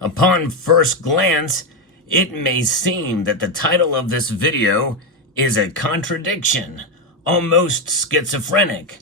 Upon first glance, it may seem that the title of this video is a contradiction, almost schizophrenic.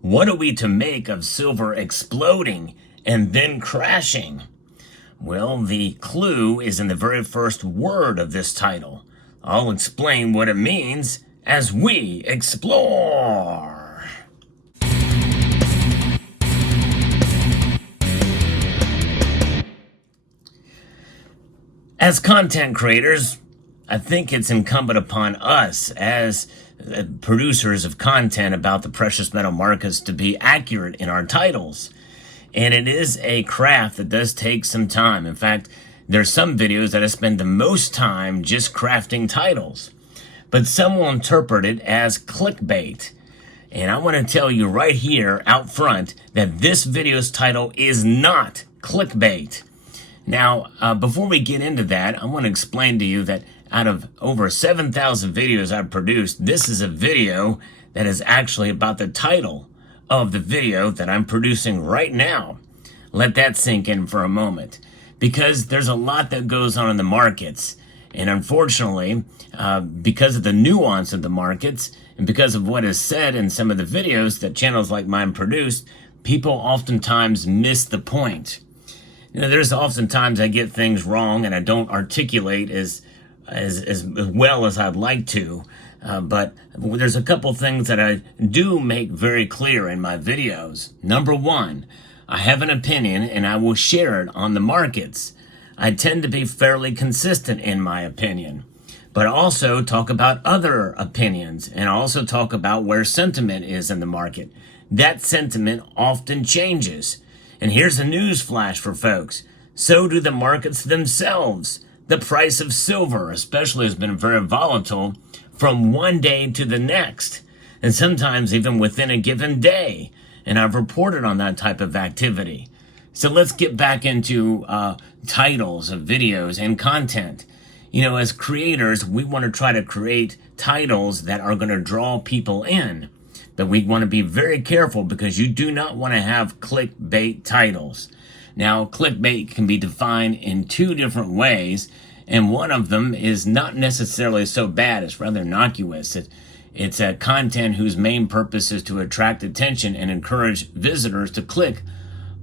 What are we to make of silver exploding and then crashing? Well, the clue is in the very first word of this title. I'll explain what it means as we explore. As content creators, I think it's incumbent upon us as producers of content about the precious metal markets to be accurate in our titles. And it is a craft that does take some time. In fact, there's some videos that I spend the most time just crafting titles. But some will interpret it as clickbait. And I want to tell you right here out front that this video's title is not clickbait. Now, before we get into that, I want to explain to you that out of over 7,000 videos I've produced, this is a video that is actually about the title of the video that I'm producing right now. Let that sink in for a moment, because there's a lot that goes on in the markets. And unfortunately, because of the nuance of the markets and because of what is said in some of the videos that channels like mine produce, people oftentimes miss the point. You know, there's oftentimes I get things wrong and I don't articulate as well as I'd like to. But there's a couple things that I do make very clear in my videos. Number one, I have an opinion and I will share it on the markets. I tend to be fairly consistent in my opinion, but I also talk about other opinions and I also talk about where sentiment is in the market. That sentiment often changes. And here's a news flash for folks. So do the markets themselves. The price of silver especially has been very volatile from one day to the next, and sometimes even within a given day. And I've reported on that type of activity. So let's get back into titles of videos and content. You know, as creators, we want to try to create titles that are going to draw people in. But we want to be very careful because you do not want to have clickbait titles. Now, clickbait can be defined in two different ways, and one of them is not necessarily so bad. It's rather innocuous. It's a content whose main purpose is to attract attention and encourage visitors to click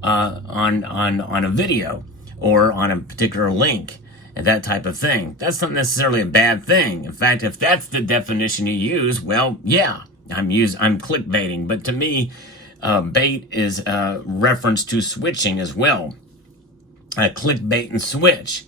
on a video or on a particular link and that type of thing. That's not necessarily a bad thing. In fact, if that's the definition you use, well, yeah. I'm clickbaiting, but to me, bait is a reference to switching as well. Clickbait and switch.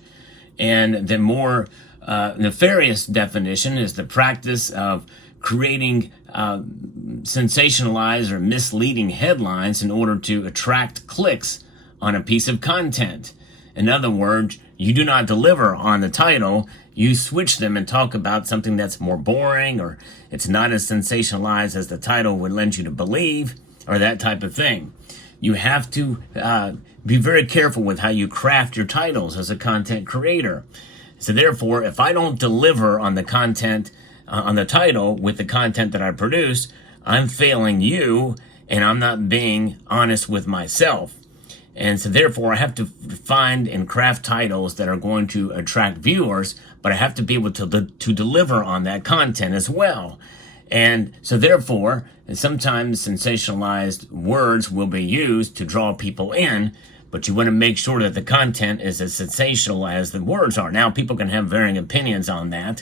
And the more nefarious definition is the practice of creating sensationalized or misleading headlines in order to attract clicks on a piece of content. In other words, you do not deliver on the title, you switch them and talk about something that's more boring or it's not as sensationalized as the title would lend you to believe or that type of thing. You have to be very careful with how you craft your titles as a content creator. So therefore, if I don't deliver on the content, on the title with the content that I produce, I'm failing you and I'm not being honest with myself. And so therefore, I have to find and craft titles that are going to attract viewers, but I have to be able to deliver on that content as well. And so therefore, sometimes sensationalized words will be used to draw people in, but you want to make sure that the content is as sensational as the words are. Now, people can have varying opinions on that,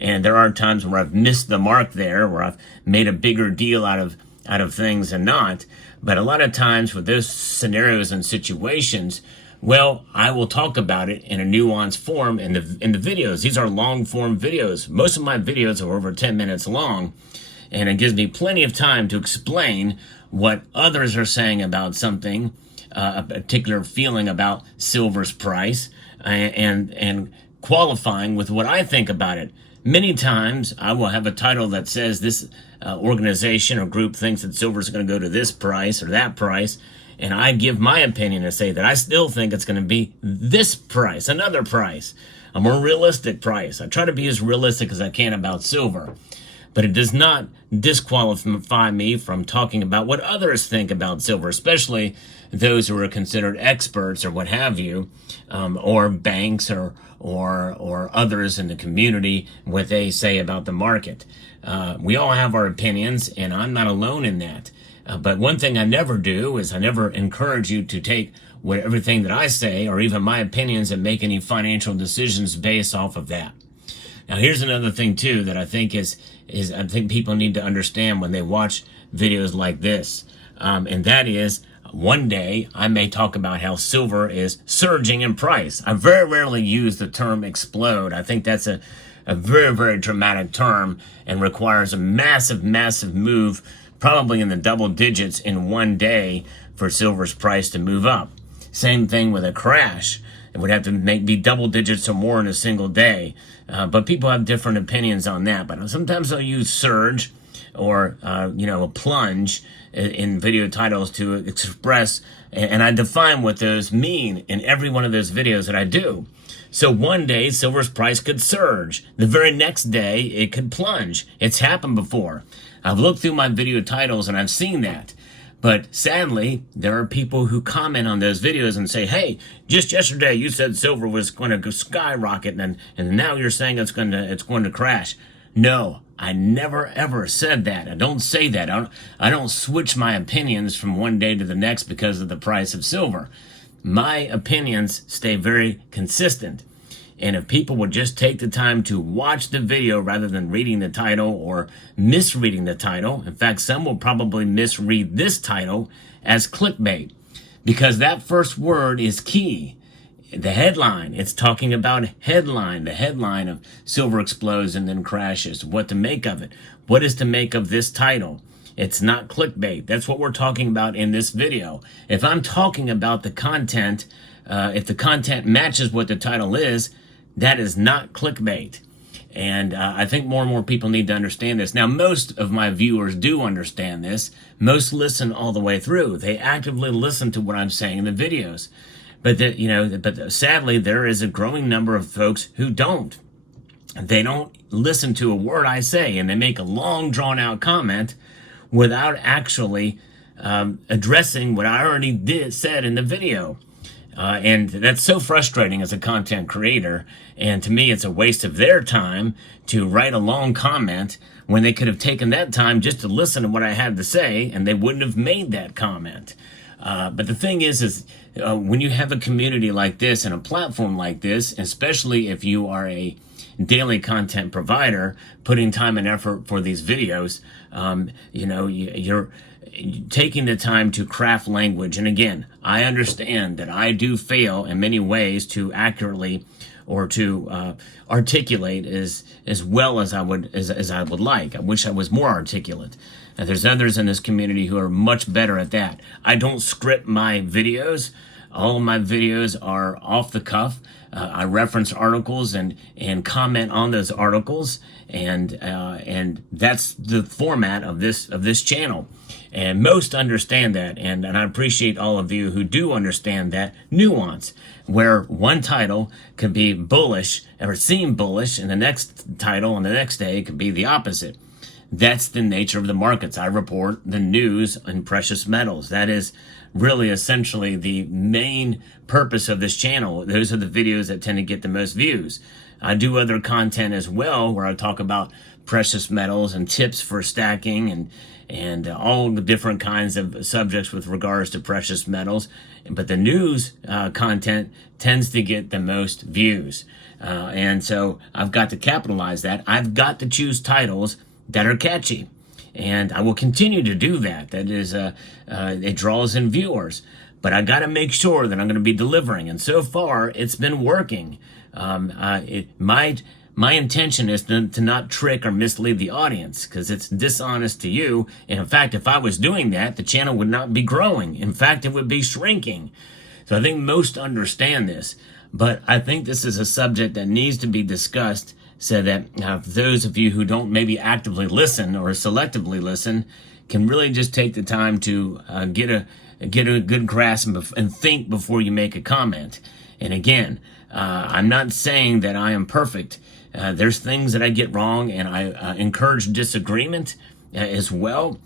and there are times where I've missed the mark there, where I've made a bigger deal out of things and not. But a lot of times with those scenarios and situations, well, I will talk about it in a nuanced form in the videos. These are long form videos. Most of my videos are over 10 minutes long, and it gives me plenty of time to explain what others are saying about something, a particular feeling about silver's price, and qualifying with what I think about it. Many times I will have a title that says this organization or group thinks that silver is going to go to this price or that price, and I give my opinion and say that I still think it's going to be this price, another price, a more realistic price. I try to be as realistic as I can about silver. but it does not disqualify me from talking about what others think about silver, especially those who are considered experts or what have you, or banks or others in the community, what they say about the market. We all have our opinions, and I'm not alone in that. But one thing I never do is I never encourage you to take everything that I say or even my opinions and make any financial decisions based off of that. Now, here's another thing too that I think is I think people need to understand when they watch videos like this, and that is, one day I may talk about how silver is surging in price. I very rarely use the term explode. I think that's a very, very dramatic term and requires a massive, massive move, probably in the double digits in one day for silver's price to move up. Same thing with a crash. It would have to be double digits or more in a single day. But people have different opinions on that. But sometimes I'll use surge or, a plunge in video titles to express, and I define what those mean in every one of those videos that I do. So one day, silver's price could surge. The very next day, it could plunge. It's happened before. I've looked through my video titles and I've seen that. But sadly, there are people who comment on those videos and say, hey, just yesterday you said silver was going to go skyrocket and now you're saying it's going to crash. No, I never ever said that. I don't say that. I don't switch my opinions from one day to the next because of the price of silver. My opinions stay very consistent. And if people would just take the time to watch the video rather than reading the title or misreading the title, in fact, some will probably misread this title as clickbait because that first word is key. The headline, it's talking about headline, the headline of silver explodes and then crashes, what to make of it. What is to make of this title? It's not clickbait. That's what we're talking about in this video. If I'm talking about the content, if the content matches what the title is, that is not clickbait. And I think more and more people need to understand this. Now, most of my viewers do understand this. Most listen all the way through. They actively listen to what I'm saying in the videos. But sadly, there is a growing number of folks who don't. They don't listen to a word I say, and they make a long, drawn-out comment without actually addressing what I already said in the video. And that's so frustrating as a content creator. And to me, it's a waste of their time to write a long comment when they could have taken that time just to listen to what I had to say, and they wouldn't have made that comment. But the thing is when you have a community like this and a platform like this, especially if you are a daily content provider putting time and effort for these videos, you're taking the time to craft language. And again, I understand that I do fail in many ways to accurately or to articulate as well as I would like. I wish I was more articulate. There's others in this community who are much better at that. I don't script my videos. All of my videos are off the cuff. I reference articles and comment on those articles, and that's the format of this channel. And most understand that, and I appreciate all of you who do understand that nuance, where one title could be bullish or seem bullish, and the next title on the next day could be the opposite. That's the nature of the markets. I report the news in precious metals. That is really essentially the main purpose of this channel. Those are the videos that tend to get the most views. I do other content as well where I talk about precious metals and tips for stacking and all the different kinds of subjects with regards to precious metals. But the news content tends to get the most views. And so I've got to capitalize that. I've got to choose titles that are catchy. And I will continue to do that. That is, it draws in viewers. But I got to make sure that I'm going to be delivering. And so far, it's been working. My intention is to not trick or mislead the audience because it's dishonest to you. And in fact, if I was doing that, the channel would not be growing. In fact, it would be shrinking. So I think most understand this. But I think this is a subject that needs to be discussed so that those of you who don't maybe actively listen or selectively listen can really just take the time to get a good grasp and think before you make a comment. And again, I'm not saying that I am perfect. There's things that I get wrong, and I encourage disagreement as well.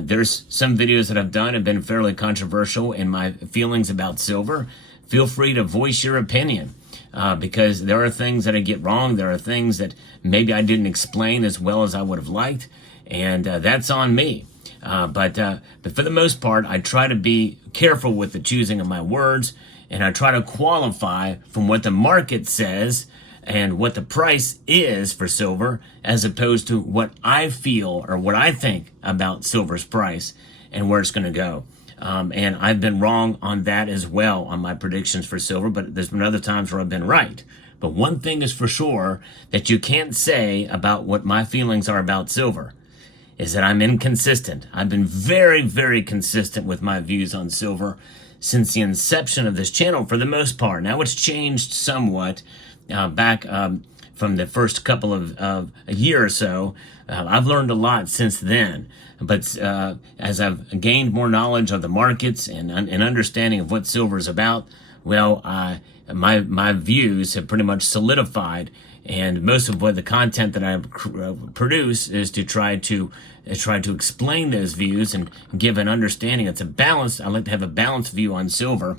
There's some videos that I've done have been fairly controversial in my feelings about silver. Feel free to voice your opinion, because there are things that I get wrong. There are things that maybe I didn't explain as well as I would have liked, and that's on me. But for the most part, I try to be careful with the choosing of my words, and I try to qualify from what the market says and what the price is for silver, as opposed to what I feel or what I think about silver's price and where it's going to go. And I've been wrong on that as well on my predictions for silver, but there's been other times where I've been right. But one thing is for sure that you can't say about what my feelings are about silver, is that I'm inconsistent. I've been very, very consistent with my views on silver since the inception of this channel for the most part. Now it's changed somewhat back from the first couple of a year or so. I've learned a lot since then. But as I've gained more knowledge of the markets and understanding of what silver is about, well, my views have pretty much solidified. And most of what the content that I produce is to try to explain those views and give an understanding. It's a balanced. I like to have a balanced view on silver,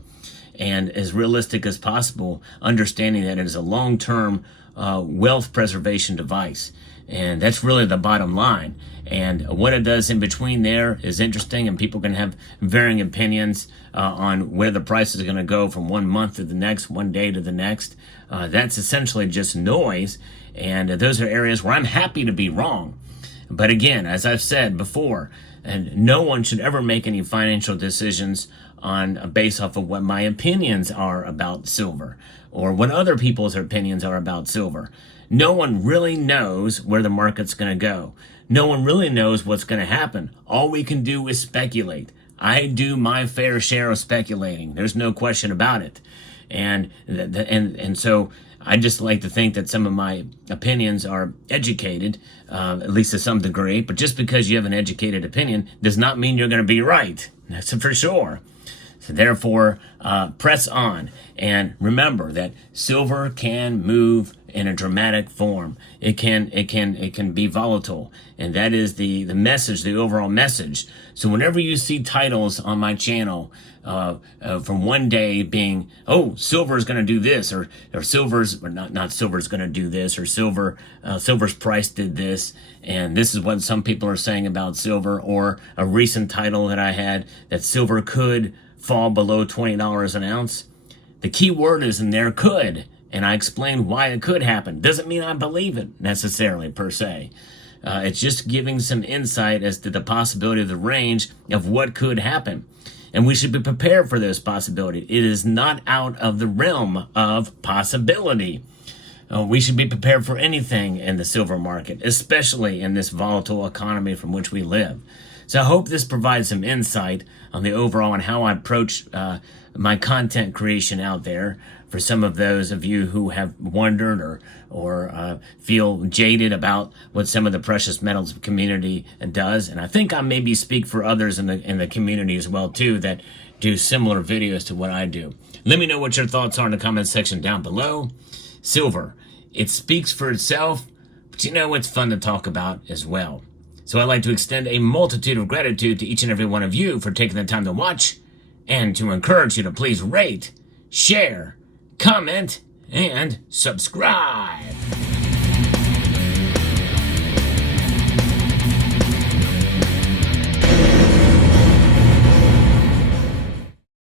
and as realistic as possible, understanding that it is a long-term wealth preservation device. And that's really the bottom line. And what it does in between there is interesting, and people can have varying opinions on where the price is going to go from one month to the next, one day to the next. That's essentially just noise, and those are areas where I'm happy to be wrong. But again, as I've said before, and no one should ever make any financial decisions based off of what my opinions are about silver or what other people's opinions are about silver. No one really knows where the market's going to go. No one really knows what's going to happen. All we can do is speculate. I do my fair share of speculating. There's no question about it. And so I just like to think that some of my opinions are educated, at least to some degree. But just because you have an educated opinion does not mean you're going to be right. That's for sure. So therefore, press on. And remember that silver can move in a dramatic form. It can be volatile. And that is the message, the overall message. So whenever you see titles on my channel from one day being, oh, silver is going to do this, or silver's, or not silver's going to do this, or silver's price did this, and this is what some people are saying about silver, or a recent title that I had that silver could fall below $20 an ounce. The key word is in there, could, and I explained why it could happen. Doesn't mean I believe it necessarily per se. It's just giving some insight as to the possibility of the range of what could happen. And we should be prepared for this possibility. It is not out of the realm of possibility. We should be prepared for anything in the silver market, especially in this volatile economy from which we live. So I hope this provides some insight on the overall and how I approach my content creation out there for some of those of you who have wondered or feel jaded about what some of the precious metals community does. And I think I maybe speak for others in the community as well too that do similar videos to what I do. Let me know what your thoughts are in the comment section down below. Silver, it speaks for itself, but you know, it's fun to talk about as well. So I'd like to extend a multitude of gratitude to each and every one of you for taking the time to watch, and to encourage you to please rate, share, comment, and subscribe.